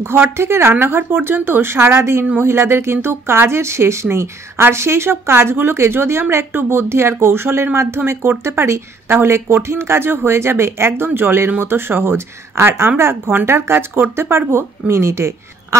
ঘর থেকে রান্নাঘর পর্যন্ত সারাদিন মহিলাদের কিন্তু কাজের শেষ নেই। আর সেই সব কাজগুলোকে যদি আমরা একটু বুদ্ধি আর কৌশলের মাধ্যমে করতে পারি তাহলে কঠিন কাজও হয়ে যাবে একদম জলের মতো সহজ, আর আমরা ঘন্টার কাজ করতে পারবো মিনিটে।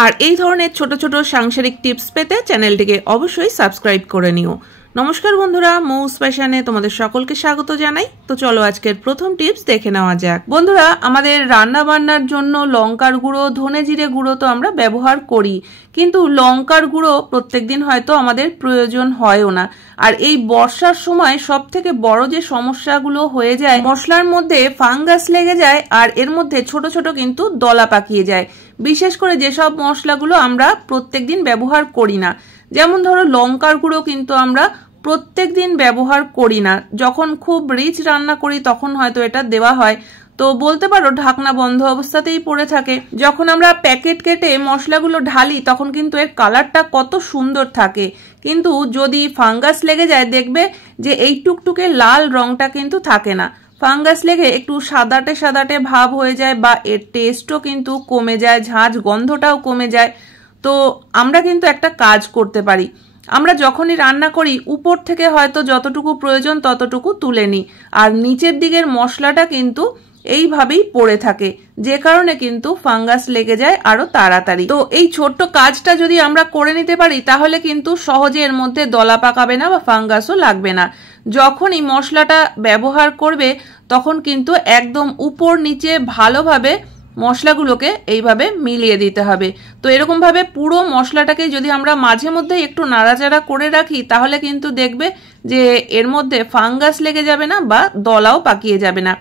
আর এই ধরনের ছোট ছোট সাংসারিক টিপস পেতে চ্যানেলটিকে অবশ্যই সাবস্ক্রাইব করে নিও। নমস্কার বন্ধুরা, মৌস ফ্যাশনে তোমাদের সকলকে স্বাগত জানাই। তো চলো আজকের প্রথম টিপস দেখে নেওয়া যাক। বন্ধুরা, আমাদের রান্না বান্নার জন্য লঙ্কার গুঁড়ো, ধনে জিরে গুঁড়ো তো আমরা ব্যবহার করি, কিন্তু লঙ্কার গুঁড়ো প্রত্যেকদিন হয়তো আমাদের প্রয়োজন হয়ও না। আর এই বর্ষার সময় সব থেকে বড় যে সমস্যাগুলো হয়ে যায়, মশলার মধ্যে ফাঙ্গাস লেগে যায় আর এর মধ্যে ছোট ছোট কিন্তু দলা পাকিয়ে যায়। বিশেষ করে যেসব মশলাগুলো আমরা প্রত্যেকদিন ব্যবহার করি না, যেমন ধরো লঙ্কার গুঁড়ো কিন্তু আমরা প্রত্যেক দিন ব্যবহার করি না। যখন খুব রিচ রান্না করি তখন হয়তো এটা দেওয়া হয়, তো বলতে পারো ঢাকনা বন্ধ অবস্থাতেই পড়ে থাকে। যখন আমরা প্যাকেট কেটে মশলাগুলো ঢালি তখন কিন্তু এর কালারটা কত সুন্দর থাকে, কিন্তু যদি ফাঙ্গাস লেগে যায় দেখবে যে এই টুকটুকে লাল রংটা কিন্তু থাকে না। ফাঙ্গাস লেগে একটু সাদাটে সাদাটে ভাব হয়ে যায় বা এর টেস্টও কিন্তু কমে যায়, ঝাঁঝ গন্ধটাও কমে যায়। তো আমরা কিন্তু একটা কাজ করতে পারি, আমরা যখনই রান্না করি উপর থেকে হয়তো যতটুকু প্রয়োজন ততটুকু তুলে নিই, আর নিচের দিকের মশলাটা কিন্তু এইভাবেই পড়ে থাকে, যে কারণে কিন্তু ফাঙ্গাস লেগে যায় আরো তাড়াতাড়ি। তো এই ছোট্ট কাজটা যদি আমরা করে নিতে পারি তাহলে কিন্তু সহজে এর মধ্যে দলা পাকাবে না বা ফাঙ্গাসও লাগবে না। যখনই মশলাটা ব্যবহার করবে তখন কিন্তু একদম উপর নিচে ভালোভাবে মশলাগুলোকে এইভাবে মিলিয়ে দিতে হবে। তো এরকম ভাবে পুরো মশলাটাকে যদি আমরা মাঝে মধ্যে একটু নাড়াচাড়া করে রাখি তাহলে কিন্তু দেখবে যে এর মধ্যে ফাঙ্গাস লেগে যাবে না বা দলাও পাকিয়ে যাবে না।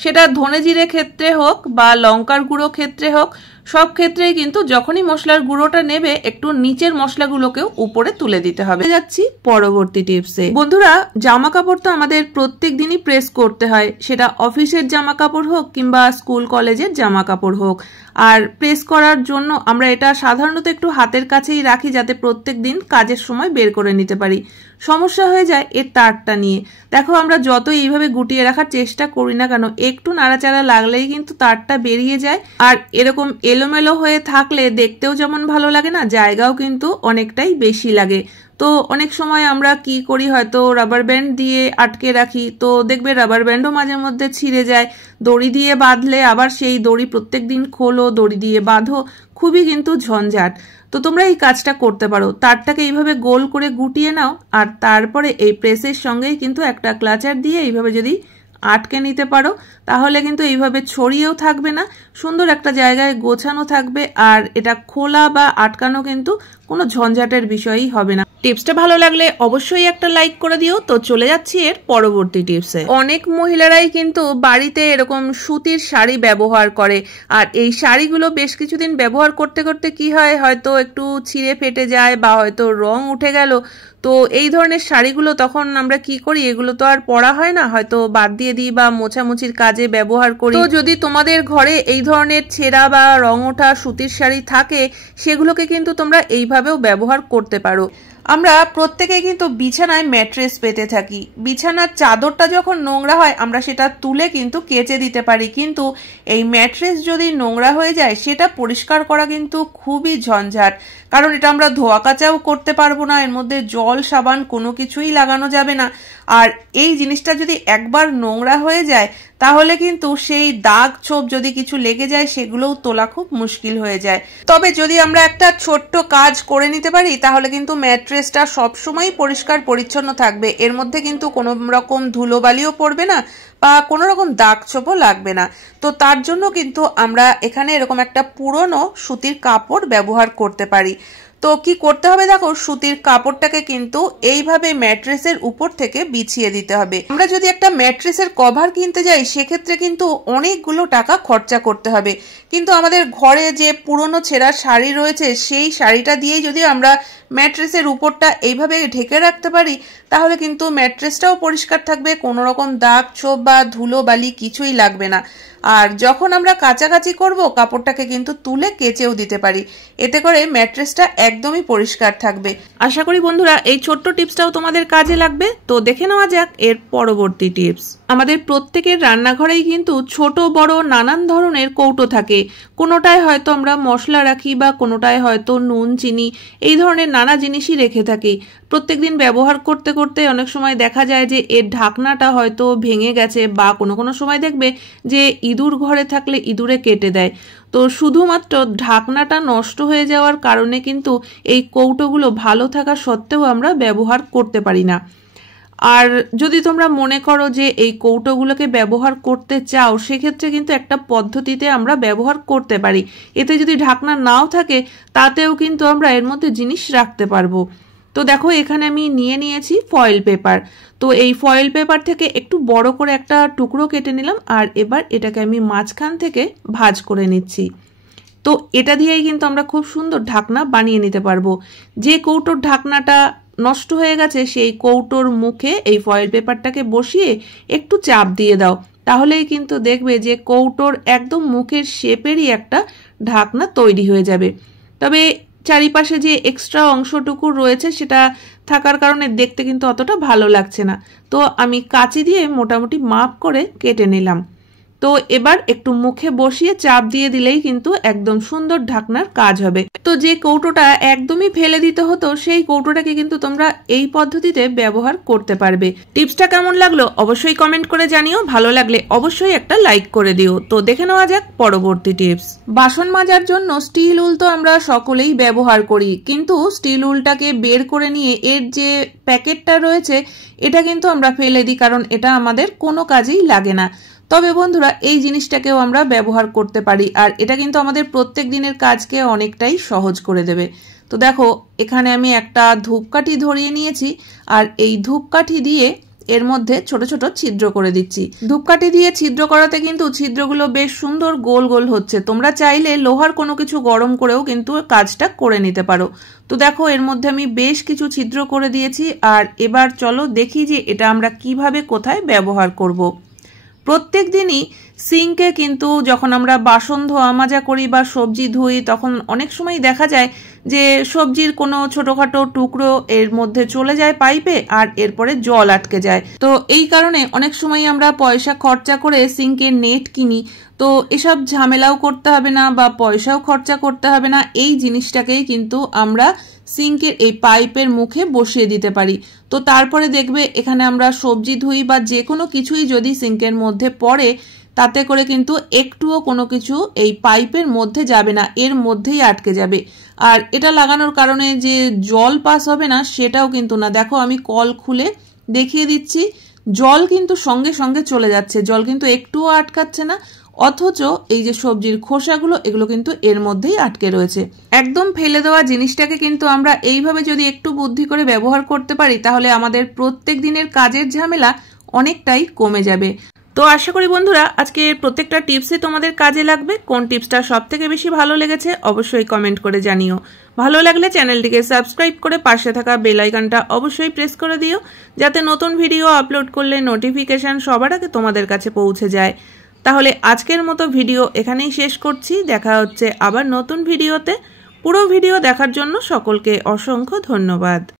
সেটা ধনে জিরে ক্ষেত্রে হোক বা লঙ্কার গুঁড়ো ক্ষেত্রে হোক, সব ক্ষেত্রেই কিন্তু যখনই মশলার গুঁড়োটা নেবে একটু নিচের মশলাগুলোকেও উপরে তুলে দিতে হবে। যাচ্ছি পরবর্তী টিপসে। বন্ধুরা, জামা কাপড় তো আমাদের প্রত্যেক দিনই প্রেস করতে হয়, সেটা অফিসের জামা কাপড় হোক কিংবা স্কুল কলেজের জামা কাপড় হোক। আর প্রেস করার জন্য আমরা এটা সাধারণত একটু হাতের কাছেই রাখি যাতে প্রত্যেক দিন কাজের সময় বের করে নিতে পারি। সমস্যা হয়ে যায় এর তারটা নিয়ে। দেখো, আমরা যত এইভাবে গুটিয়ে রাখার চেষ্টা করি না কেন একটু নাড়াচাড়া লাগলেই কিন্তু তারটা বেরিয়ে যায়। আর এরকম এলোমেলো হয়ে থাকলে দেখতেও যেমন ভালো লাগে না, জায়গাও কিন্তু অনেকটাই বেশি লাগে। তো অনেক সময় আমরা কি করি, হয়তো রাবার ব্যান্ড দিয়ে আটকে রাখি, তো দেখবে রাবার ব্যান্ডও মাঝে মধ্যে ছিঁড়ে যায়। দড়ি দিয়ে বাঁধলে আবার সেই দড়ি প্রত্যেক দিন খোলো, দড়ি দিয়ে বাঁধো, খুবই কিন্তু ঝঞ্ঝাট। তো তোমরা এই কাজটা করতে পারো, তারটাকে এইভাবে গোল করে গুটিয়ে নাও আর তারপরে এই প্রেসের সঙ্গেই কিন্তু একটা ক্লাচার দিয়ে এইভাবে যদি আটকে নিতে পারো তাহলে কিন্তু এইভাবে ছড়িয়েও থাকবে না, সুন্দর একটা জায়গায় গোছানো থাকবে, আর এটা খোলা বা আটকানো কিন্তু কোনো ঝঞ্ঝাটের বিষয়ই হবে না। টিপসটা ভালো লাগলে অবশ্যই একটা লাইক করে দিও। তো চলে যাচ্ছি এর পরবর্তী টিপসে। অনেক মহিলারাই কিন্তু বাড়িতে এরকম সুতির শাড়ি ব্যবহার করে, আর এই শাড়িগুলো বেশ কিছুদিন ব্যবহার করতে করতে কি হয়, হয়তো একটু ছিঁড়ে ফেটে যায় বা হয়তো রং উঠে গেল। তো এই ধরনের শাড়িগুলো তখন আমরা কি করি, এগুলো তো আর পরা হয় না, হয়তো বাদ দিয়ে দিই বা মোছামুছির কাজে ব্যবহার করি। তো যদি তোমাদের ঘরে এই ধরনের ছেঁড়া বা রং ওঠা সুতির শাড়ি থাকে সেগুলোকে কিন্তু তোমরা এইভাবেও ব্যবহার করতে পারো। আমরা প্রত্যেকেই কিন্তু বিছানায় ম্যাট্রেস পেতে থাকি, বিছানার চাদরটা যখন নোংরা হয় আমরা সেটা তুলে কিন্তু কেচে দিতে পারি, কিন্তু এই ম্যাট্রেস যদি নোংরা হয়ে যায় সেটা পরিষ্কার করা কিন্তু খুবই ঝঞ্ঝাট, কারণ এটা আমরা ধোয়া কাচাও করতে পারবো না, এর মধ্যে জল সাবান কোনো কিছুই লাগানো যাবে না। আর এই জিনিসটা যদি একবার নোংরা হয়ে যায় তাহলে কিন্তু সেই দাগ ছোপ যদি কিছু লেগে যায় সেগুলোও তোলা খুব মুশকিল হয়ে যায়। তবে যদি আমরা একটা ছোট্ট কাজ করে নিতে পারি তাহলে কিন্তু ম্যাট্রেসটা সবসময় পরিষ্কার পরিচ্ছন্ন থাকবে, এর মধ্যে কিন্তু কোনো রকম ধুলোবালিও পড়বে না বা কোনো রকম দাগ ছোপও লাগবে না। তো তার জন্য কিন্তু আমরা এখানে এরকম একটা পুরনো সুতির কাপড় ব্যবহার করতে পারি। তো কি করতে হবে, দেখো, সুতির কাপড়টাকে কিন্তু এইভাবে ম্যাট্রেসের উপর থেকে বিছিয়ে দিতে হবে। আমরা যদি একটা ম্যাট্রেসের কভার কিনতে যাই সেক্ষেত্রে কিন্তু অনেকগুলো টাকা খরচা করতে হবে, কিন্তু আমাদের ঘরে যে পুরনো ছেঁড়া শাড়ি রয়েছে সেই শাড়িটা দিয়েই যদি আমরা ম্যাট্রেসের উপরটা এইভাবে ঢেকে রাখতে পারি তাহলে কিন্তু ম্যাট্রেসটাও পরিষ্কার থাকবে, কোনো রকম দাগ ছোপ বা ধুলো বালি কিছুই লাগবে না। আর যখন আমরা কাচাকাচি করব কাপড়টাকে কিন্তু তুলে কেচেও দিতে পারি, এতে করে ম্যাট্রেসটা একদমই পরিষ্কার থাকবে। আশা করি বন্ধুরা এই ছোট্ট টিপসটাও তোমাদের কাজে লাগবে। তো দেখে নেওয়া যাক এর পরবর্তী টিপস। আমাদের প্রত্যেকের রান্নাঘরেই কিন্তু ছোট বড় নানান ধরনের কৌটো থাকে। কোনোটায় হয়তো আমরা মশলা রাখি বা কোনোটায় হয়তো নুন চিনি এই ধরনের নানা জিনিসই রেখে থাকি। প্রত্যেকদিন ব্যবহার করতে করতে অনেক সময় দেখা যায় যে এর ঢাকনাটা হয়তো ভেঙে গেছে, বা কোনো কোনো সময় দেখবে যে ইঁদুর ঘরে থাকলে ইঁদুরে কেটে দেয়। তো শুধুমাত্র ঢাকনাটা নষ্ট হয়ে যাওয়ার কারণে কিন্তু এই কৌটোগুলো ভালো থাকা সত্ত্বেও আমরা ব্যবহার করতে পারি না। আর যদি তোমরা মনে করো যে এই কৌটোগুলোকে ব্যবহার করতে চাও, সেক্ষেত্রে কিন্তু একটা পদ্ধতিতে আমরা ব্যবহার করতে পারি। এতে যদি ঢাকনা নাও থাকে তাতেও কিন্তু আমরা এর মধ্যে জিনিস রাখতে পারবো। তো দেখো এখানে আমি নিয়ে নিয়েছি ফয়েল পেপার। তো এই ফয়েল পেপার থেকে একটু বড় করে একটা টুকরো কেটে নিলাম, আর এবার এটাকে আমি মাঝখান থেকে ভাঁজ করে নিচ্ছি। তো এটা দিয়েই কিন্তু আমরা খুব সুন্দর ঢাকনা বানিয়ে নিতে পারবো। যে কৌটোর ঢাকনাটা নষ্ট হয়ে গেছে সেই কৌটোর মুখে এই ফয়েল পেপারটাকে বসিয়ে একটু চাপ দিয়ে দাও, তাহলেই কিন্তু দেখবে যে কৌটোর একদম মুখের শেপেরই একটা ঢাকনা তৈরি হয়ে যাবে। তবে চারিপাশে যে এক্সট্রা অংশটুকু রয়েছে সেটা থাকার কারণে দেখতে কিন্তু অতটা ভালো লাগছে না। তো আমি কাঁচি দিয়ে মোটামুটি মাপ করে কেটে নিলাম। তো এবার একটু মুখে বসিয়ে চাপ দিয়ে দিলেই কিন্তু একদম সুন্দর ঢাকনার কাজ হবে। তো যে কৌটোটা একদমই ফেলে দিতে হতো সেই কৌটোটাকে কিন্তু তোমরা এই পদ্ধতিতে ব্যবহার করতে পারবে। টিপসটা কেমন লাগলো অবশ্যই কমেন্ট করে জানিও, ভালো লাগলে অবশ্যই একটা লাইক করে দিও। তো দেখে নেওয়া যাক পরবর্তী টিপস। বাসন মাজার জন্য স্টিল উল তো আমরা সকলেই ব্যবহার করি, কিন্তু স্টিল উলটাকে বের করে নিয়ে এর যে প্যাকেটটা রয়েছে এটা কিন্তু আমরা ফেলে দিই, কারণ এটা আমাদের কোনো কাজেই লাগে না। তবে বন্ধুরা এই জিনিসটাকেও আমরা ব্যবহার করতে পারি, আর এটা কিন্তু আমাদের প্রত্যেক দিনের কাজকে অনেকটাই সহজ করে দেবে। তো দেখো এখানে আমি একটা ধূপকাঠি ধরিয়ে নিয়েছি, আর এই ধূপকাঠি দিয়ে এর মধ্যে ছোট ছোট ছিদ্র করে দিচ্ছি। ধূপকাঠি দিয়ে ছিদ্র করাতে কিন্তু ছিদ্রগুলো বেশ সুন্দর গোল গোল হচ্ছে। তোমরা চাইলে লোহার কোনো কিছু গরম করেও কিন্তু কাজটা করে নিতে পারো। তো দেখো এর মধ্যে আমি বেশ কিছু ছিদ্র করে দিয়েছি, আর এবার চলো দেখি যে এটা আমরা কিভাবে কোথায় ব্যবহার করব। প্রত্যেক দিনই সিঙ্কে কিন্তু যখন আমরা বাসন ধোয়া মাজা করি বা সবজি ধুই, তখন অনেক সময় দেখা যায় যে সবজির কোনো ছোটখাটো টুকরো এর মধ্যে চলে যায় পাইপে, আর এরপরে জল আটকে যায়। তো এই কারণে অনেক সময় আমরা পয়সা খরচা করে সিঙ্কের নেট কিনি। তো এসব ঝামেলাও করতে হবে না বা পয়সাও খরচা করতে হবে না, এই জিনিসটাকেই কিন্তু আমরা সিঙ্কের এই পাইপের মুখে বসিয়ে দিতে পারি। তো তারপরে দেখবে এখানে আমরা সবজি ধুই বা যে কোনো কিছুই যদি সিঙ্কের মধ্যে পড়ে, তাতে করে কিন্তু একটুও কোনো কিছু এই পাইপের মধ্যে যাবে না, এর মধ্যেই আটকে যাবে। আর এটা লাগানোর কারণে যে জল পাস হবে না সেটাও কিন্তু না। দেখো আমি কল খুলে দেখিয়ে দিচ্ছি, জল কিন্তু সঙ্গে সঙ্গে চলে যাচ্ছে, জল কিন্তু একটুও আটকাচ্ছে না। অথচ এই যে সবজির খোসাগুলো এগুলো কিন্তু এর মধ্যেই আটকে রয়েছে। একদম ফেলে দেওয়া জিনিসটাকে কিন্তু আমরা এইভাবে যদি একটু বুদ্ধি করে ব্যবহার করতে পারি, তাহলে আমাদের প্রত্যেক দিনের কাজের ঝামেলা অনেকটাই কমে যাবে। তো আশা করি বন্ধুরা আজকে প্রত্যেকটা টিপসই তোমাদের কাজে লাগবে। কোন টিপসটা সব থেকে বেশি ভালো লেগেছে অবশ্যই কমেন্ট করে জানিও। ভালো লাগলে চ্যানেলটিকে সাবস্ক্রাইব করে পাশে থাকা বেল আইকনটা অবশ্যই প্রেস করে দিও, যাতে নতুন ভিডিও আপলোড করলে নোটিফিকেশন সবার আগে তোমাদের কাছে পৌঁছে যায়। তাহলে আজকের মতো ভিডিও এখানেই শেষ করছি, দেখা হচ্ছে আবার নতুন ভিডিওতে। পুরো ভিডিও দেখার জন্য সকলকে অসংখ্য ধন্যবাদ।